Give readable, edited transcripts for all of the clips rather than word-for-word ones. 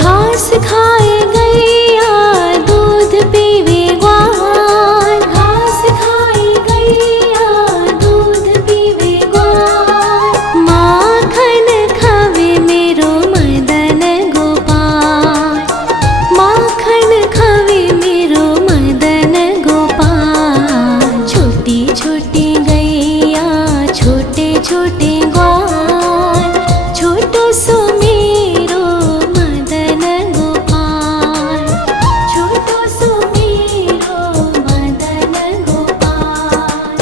घास खाए गैया दूध पीवे ग्वाल, घास खाए गैया दूध पीवे ग्वाल। माखन खावे मेरो मदन गोपाल, माखन खावे मेरो मदन गोपाल। छोटी छोटी गैया छोटे छोटे ग्वाल, छोटो सो मेरो मदन गोपाल, छोटो सो मेरो मदन गोपाल।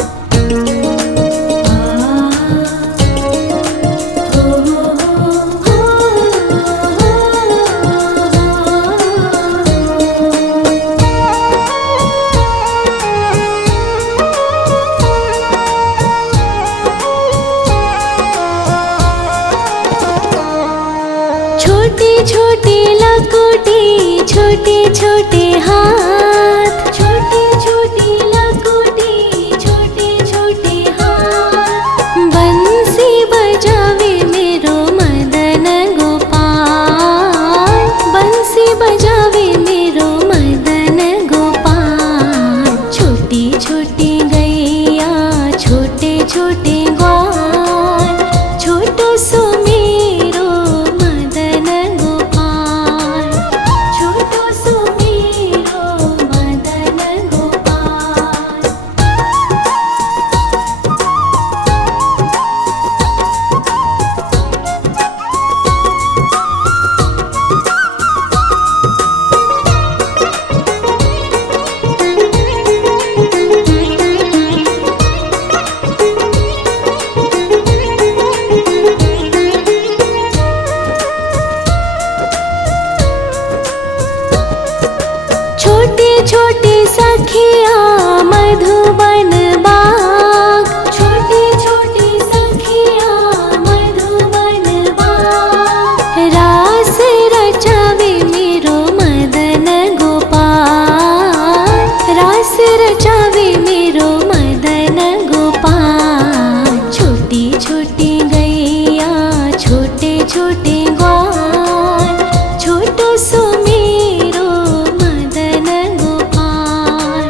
छोटी छोटी लकोटी छोटे छोटे हाथ, छोटी छोटी लकोटी छोटे छोटे हाथ। बंसी बजावे मेरो मदन गोपाल, बंसी बजावे मेरो मदन गोपाल। छोटी छोटी गैया छोटे छोटे ग्वाल, छोटो सो मेरो मदन गोपाल, छोटो सो मेरो मदन गोपाल। छोटे छोटे सखिया मधुबन बाग, छोटे छोटे सखिया मधुबन बाग। रास रचावे मेरो मदन गोपाल, रास रचावे मेरो मदन गोपाल। छोटी छोटी गैया छोटे छोटे ग्वाल, छोटो सो मेरो मदन गोपाल,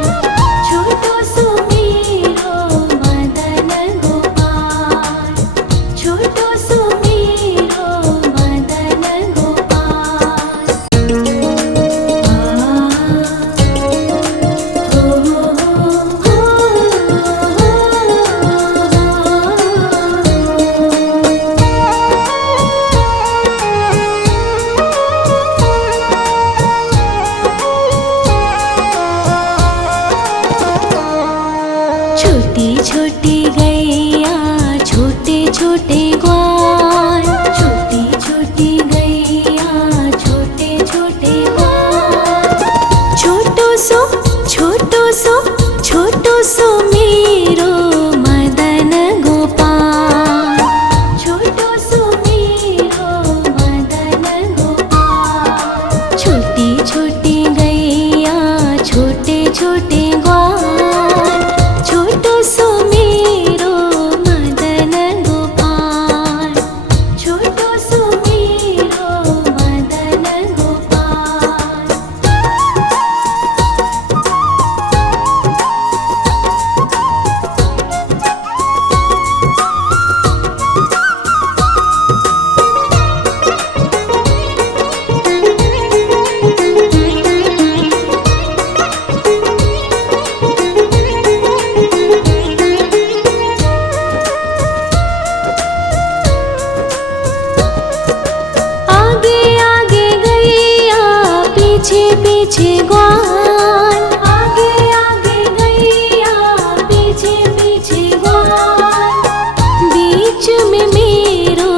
छोटो सो मेरो मदन गोपाल, छोटो सो मेरो मदन गोपाल। छोटी छोटी गैया छोटे छोटे ग्वाल, छोटी छोटी गैया छोटे छोटे ग्वाल। छोटो सो छोटो सो छोटो सो मेरो मदन गोपाल, छोटो सो मेरो मदन गोपाल। छोटी छोटी गैया छोटे छोटे ग्वाल, छोटो सो मेरो मदन गोपाल, छोटो सो मेरो मदन गोपाल। आगे आगे गैया पीछे पीछे ग्वाल, आगे आगे गैया पीछे पीछे ग्वाल। बीच में मेरो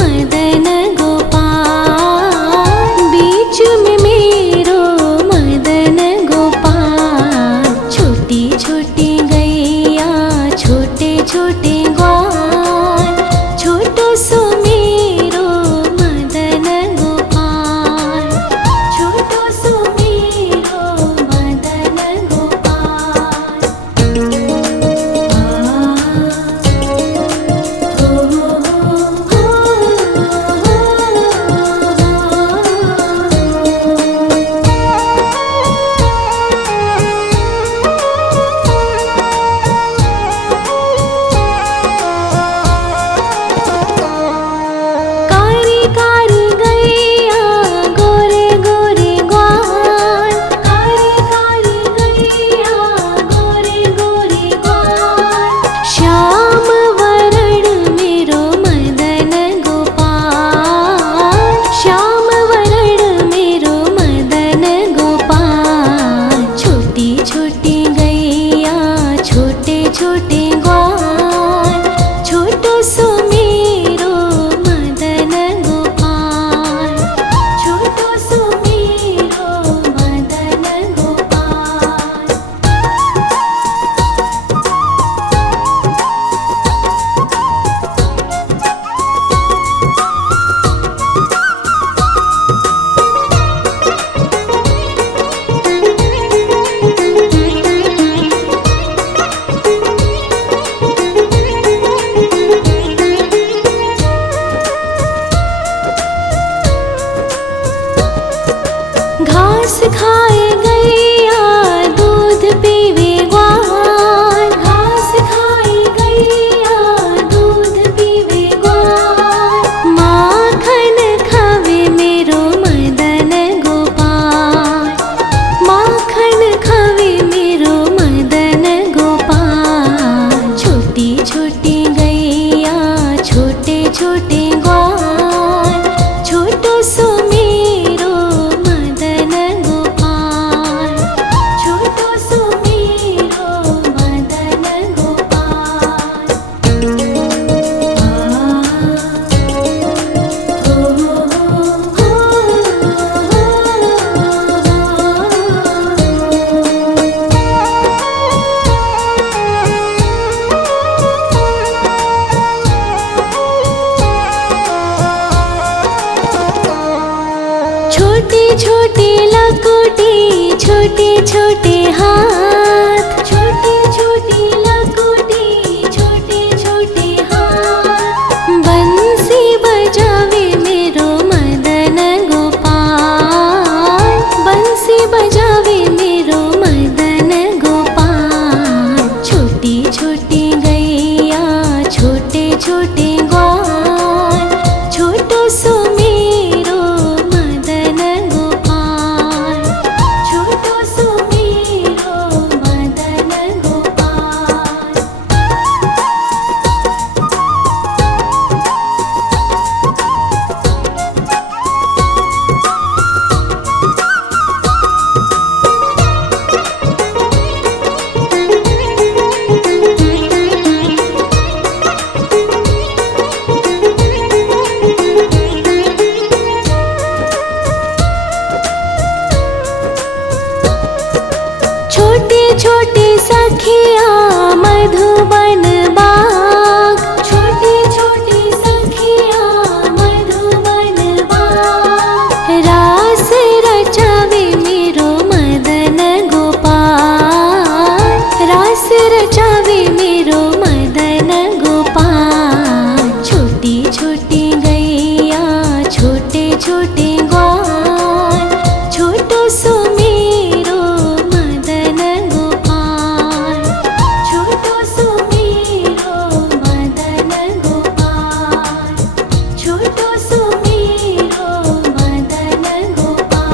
मदन गोपाल, बीच में मेरो मदन गोपाल। छोटी छोटी गैया छोटे छोटे ग्वाल, छोटो सो मेरो मदन गोपाल, छोटो सो मेरो घास खाए गैया दूध पीवे ग्वाल, घास खाए गैया दूध पीवे ग्वाल, माखन खावे मेरो मदन गोपाल, माखन खावे मेरो मदन गोपाल। छोटी छोटी गैया छोटे छोटे ग्वाल, छोटो सो मेरो मदन गोपाल, छोटो सो मेरो मदन गोपाल। छोटे छोटे लकोटी छोटे छोटे हाथ, छोटे छोटे लकोटी छोटे छोटे हाथ, बंसी बजावे मेरो मदन गोपाल, बंसी बजावे मेरो मदन गोपाल। छोटी छोटी गैया छोटे छोटे ग्वाल, छोटो सो मेरो मदन गोपाल, छोटो सो मेरो मदन गोपाल। छोटे छोटे सखिया मधुबन बाग, छोटे छोटे सखिया मधुबन बाग, रास रचावे मेरो मदन गोपाल, रास रचावे मेरो मदन गोपाल। छोटी छोटी गैया छोटे छोटे ग्वाल, छोटो सो मेरो मदन गोपाल, छोटो सो मेरो मदन गोपाल, छोटो सो मेरो मदन गोपाल।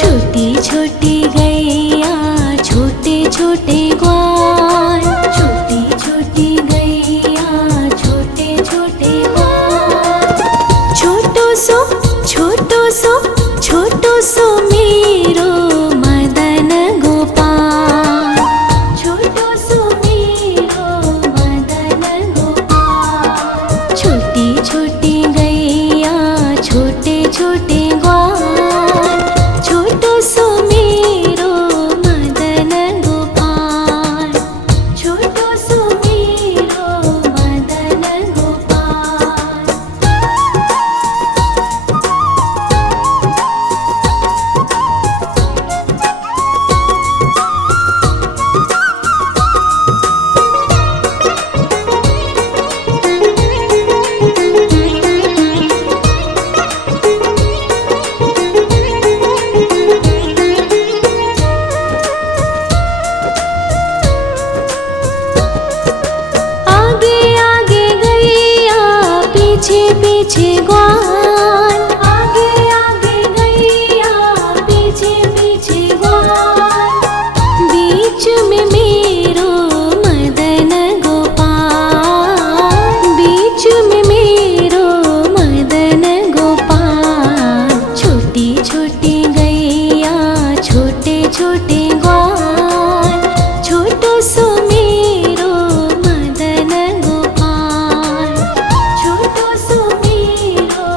छोटी छोटी गैया छोटे छोटे ग्वाल, छोटी छोटी गैया छोटे छोटे ग्वाल, छोटो सो छोटो सो छोटो सो मेरो मदन गोपाल, छोटो सो मेरो मदन गोपाल। छोटी छोटी गैया छोटे छोटे ग्वाल, छोटो सो मेरो मदन गोपाल, छोटो सो मेरो मदन गोपाल। आगे आगे गैया पीछे पीछे ग्वाल, आगे आगे गैया पीछे पीछे ग्वाल, बीच में मेरो मदन गोपाल, बीच में मेरो मदन गोपाल। छोटी छोटी गैया छोटे छोटे ग्वाल, छोटो सो मेरो मदन गोपाल, छोटो सो मेरो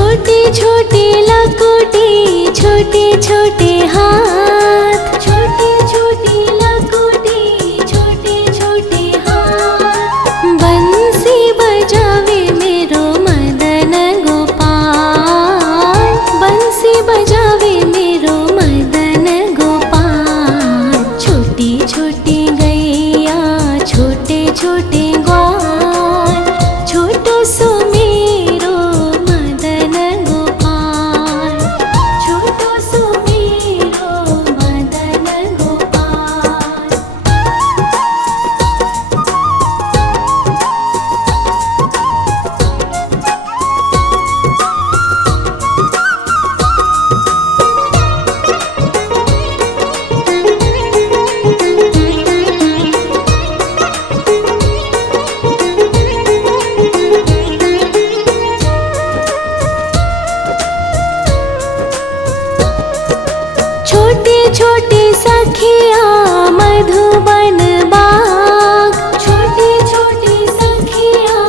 छोटे छोटे लकोटे छोटे छोटे हाथ, छोटे छोटे लकोटे छोटे छोटे हाथ। बंसी बजावे मेरो मदन गोपाल, बंसी बजावे मेरो मदन गोपाल। छोटी छोटी गैया छोटे छोटे ग्वाल, छोटो सो मेरो मदन गोपाल, छोटो सो मेरो मदन गोपाल। छोटे छोटे सखिया मधुबन बाग, छोटे छोटे सखिया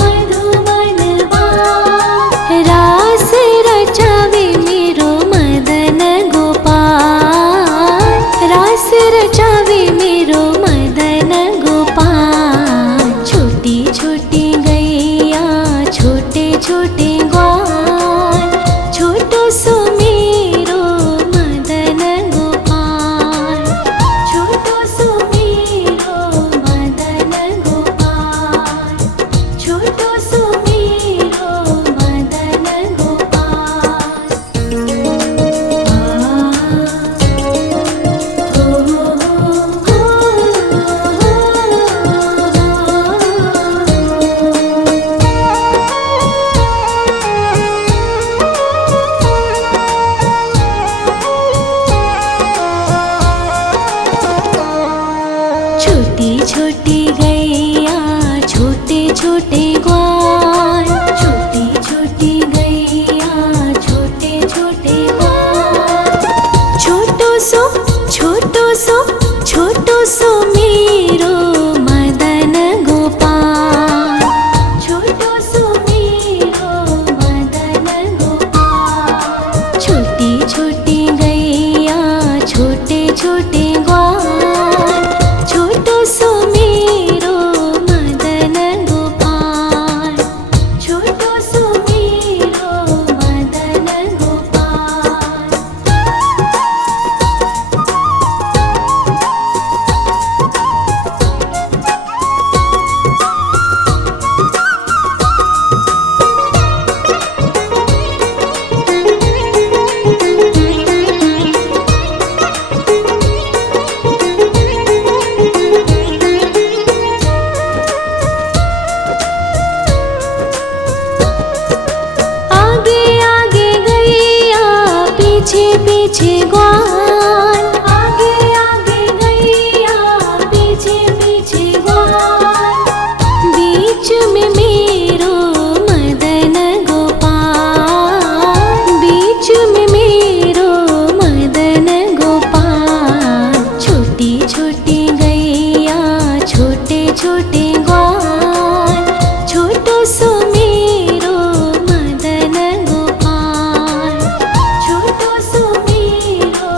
मधुबन बाग। रास रचावे मेरो मदन गोपाल, रास रचावे मेरो मदन गोपाल। छोटी छोटी गैया छोटे छोटे ग्वाल, छोटो सो मेरो मदन गोपाल, छोटो सो मेरो मदन गोपाल, छोटो सो मेरो मदन गोपाल। छोटी छोटी गैया छोटे छोटे ग्वाल, छोटी छोटी गैया छोटे छोटे ग्वाल। छोटो सो छोटो सो छोटो सो मेरो मदन गोपाल, छोटो सो मेरो मदन गोपाल। छोटी छोटी गैया छोटे छोटे ग्वाल, छोटो सो मेरो मदन गोपाल, छोटो सो मेरो मदन गोपाल। आगे आगे गैया पीछे पीछे ग्वाल, आगे आगे गैया पीछे पीछे ग्वाल। बीच में मेरो मदन गोपाल, बीच में मेरो मदन गोपाल। छोटी छोटी गैया छोटे छोटे ग्वाल, छोटो सो मेरो मदन गोपाल, छोटो सो मेरो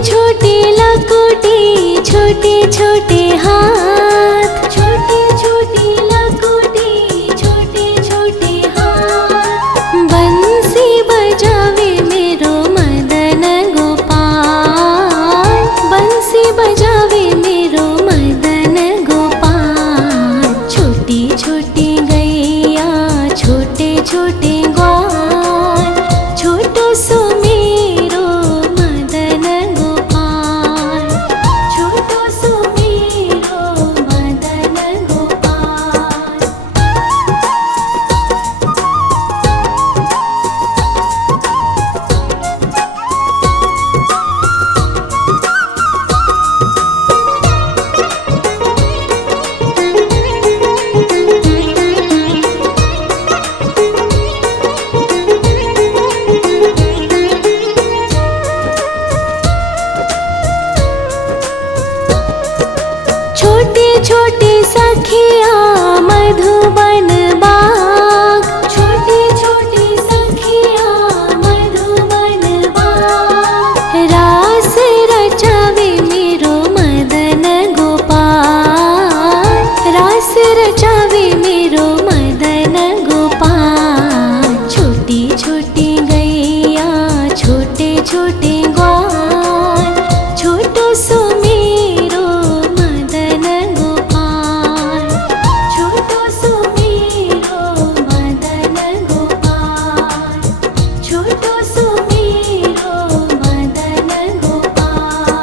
छोटी लकुटी छोटे छोटे हाथ, छोटी छोटी लकुटी छोटे छोटे हाथ। बंसी बजावे मेरो मदन गोपाल, बंसी बजावे मेरो मदन गोपाल। छोटी छोटी गैया छोटे छोटे ग्वाल, छोटो सो मेरो मदन गोपाल, छोटो सो मेरो मदन गोपाल। छोटे छोटे सखिया मधुबन बाग, छोटे छोटे सखिया मधुबन बाग। रास रचावे मेरो मदन गोपाल, रास रचावे मेरो मदन गोपाल। छोटी छोटी गैया छोटे छोटे ग्वाल, छोटो सो मेरो मदन गोपाल, छोटो सो मेरो मदन गोपाल, छोटो सो मेरो मदन गोपाल।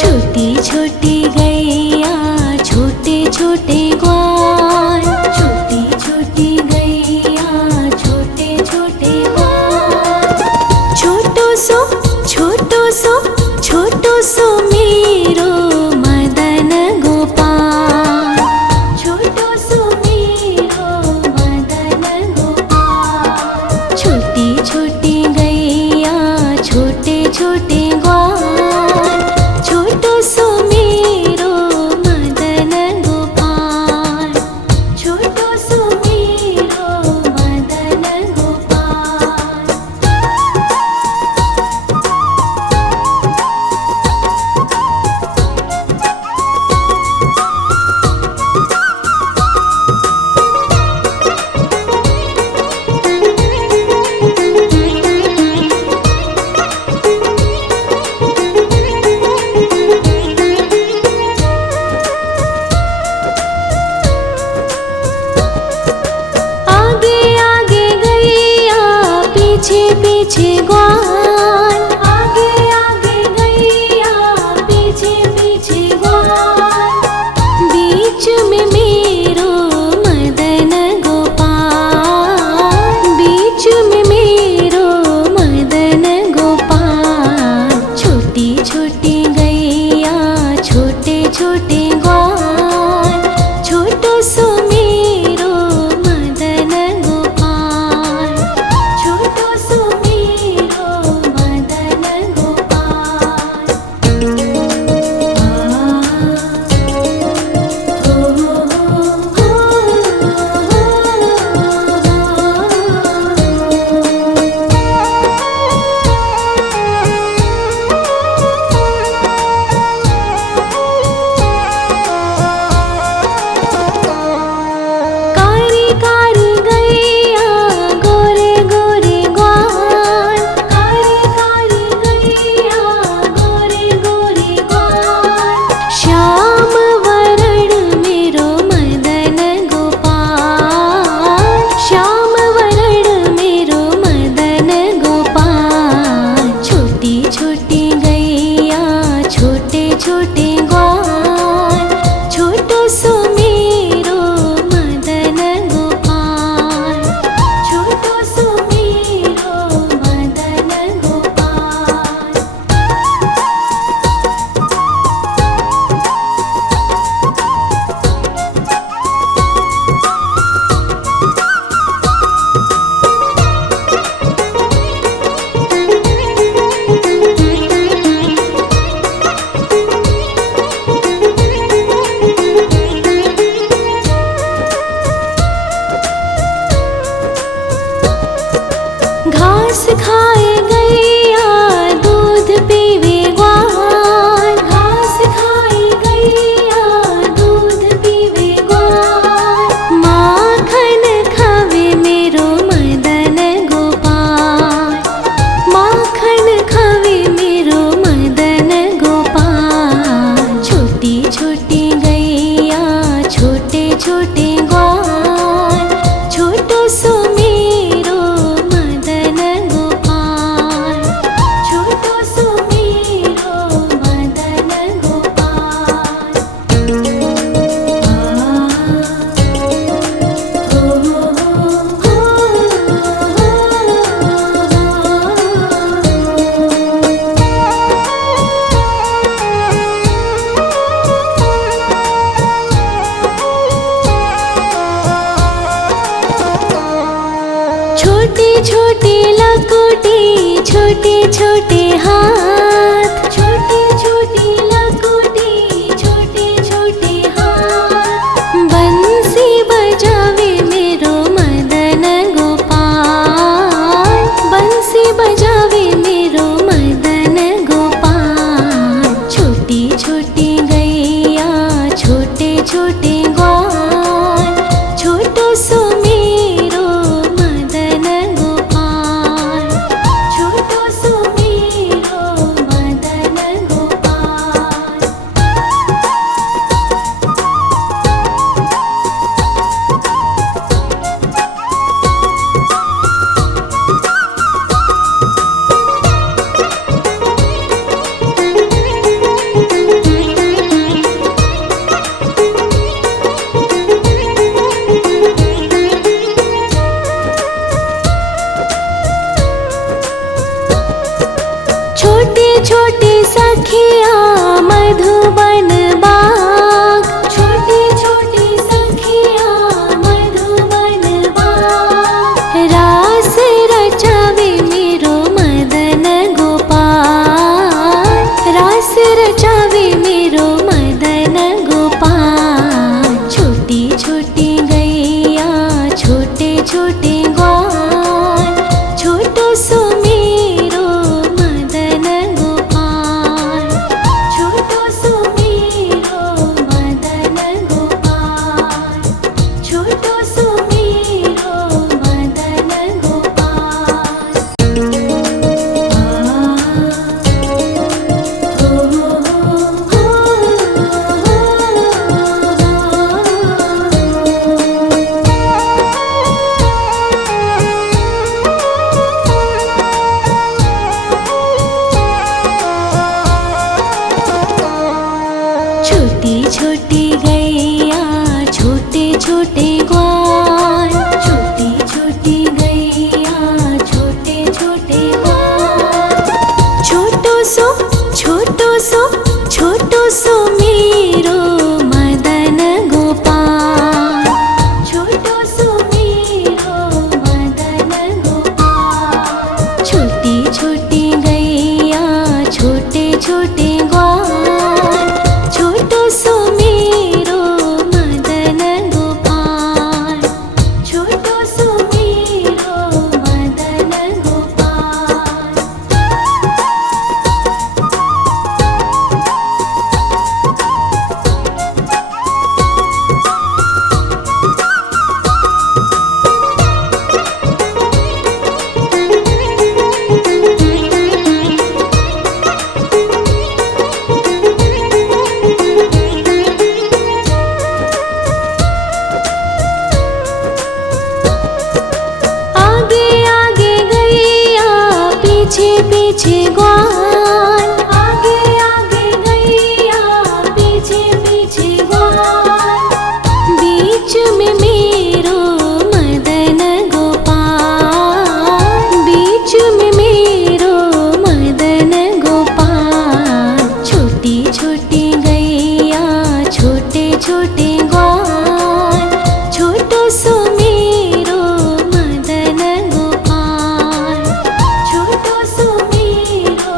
छोटी छोटी गैया छोटे छोटे ग्वाल, छोटी छोटी गैया छोटे छोटे ग्वाल। छोटो सो छोटो सो छोटो सो मेरो मदन गोपाल, छोटो सो मेरो मदन गोपाल। छोटी छोटी गैया छोटे छोटे ग्वाल, छोटो सो मेरो मदन गोपाल, छोटो सो मेरो मदन गोपाल। आगे आगे गैया पीछे पीछे ग्वाल, आगे आगे गैया पीछे पीछे ग्वाल। बीच में मेरो मदन गोपाल, बीच में मेरो मदन गोपाल। छोटी छोटी गैया छोटे छोटे ग्वाल, छोटो सो मेरो मदन गोपाल, छोटो सो मेरो खाए गैया दूध पीवे ग्वाल, घास खाए गैया दूध पीवे ग्वाल, माखन खावे मेरो मदन गोपाल, माखन खावे मेरो मदन गोपाल। छोटी छोटी गैया छोटे छोटे ग्वाल, छोटो सो मेरो मदन गोपाल, छोटो सो मेरो मदन गोपाल। छोटी छोटी लकुटी छोटे छोटे हाथ, छोटी छोटी लकुटी छोटे छोटे हाथ, बंसी बजावे मेरो मदन गोपाल, बंसी बजावे मेरो मदन गोपाल। छोटी छोटी गैया छोटे छोटे ग्वाल, छोटो सो मेरो मदन गोपाल, छोटो सो मेरो मदन गोपाल। छोटे छोटे सखिया मधुबन बाग, छोटे छोटे सखिया मधुबन बाग, रास रचावे मेरो मदन गोपाल, रास रचावे मेरो मदन गोपाल। छोटी छोटी गैया छोटे छोटे ग्वाल, छोटो सो मेरो मदन गोपाल, छोटो सो मेरो मदन गोपाल, छोटो सो मेरो मदन गोपाल। छोटी छोटी गैया छोटे छोटे ग्वाल, छोटी छोटी गैया छोटे छोटे ग्वाल, छोटो सो छोटो सो मेरो मदन गोपाल, छोटो सो मेरो मदन गोपाल। छोटी छोटी गैया छोटे छोटे ग्वाल, छोटो सो मेरो मदन गोपाल, छोटो सो मेरो मदन गोपाल। आगे आगे गैया पीछे पीछे ग्वाल, आगे आगे गैया पीछे पीछे ग्वाल, बीच में मेरो मदन गोपाल, बीच में मेरो मदन गोपाल। छोटी छोटी गैया छोटे छोटे ग्वाल, छोटो सो मेरो मदन गोपाल, छोटो सो मेरो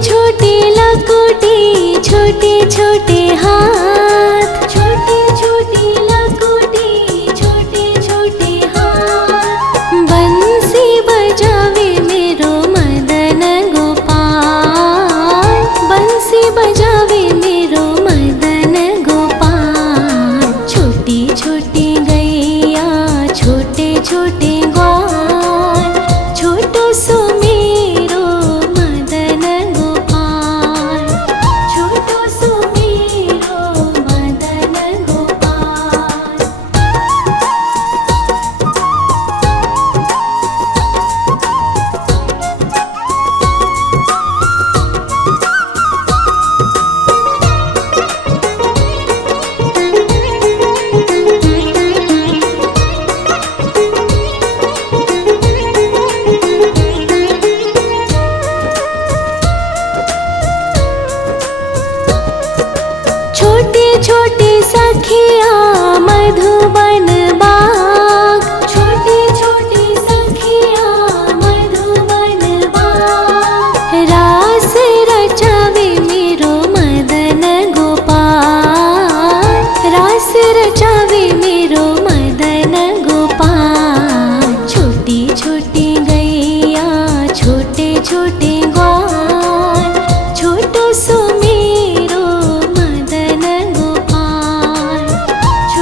छोटे लकोटे छोटे छोटे हाथ।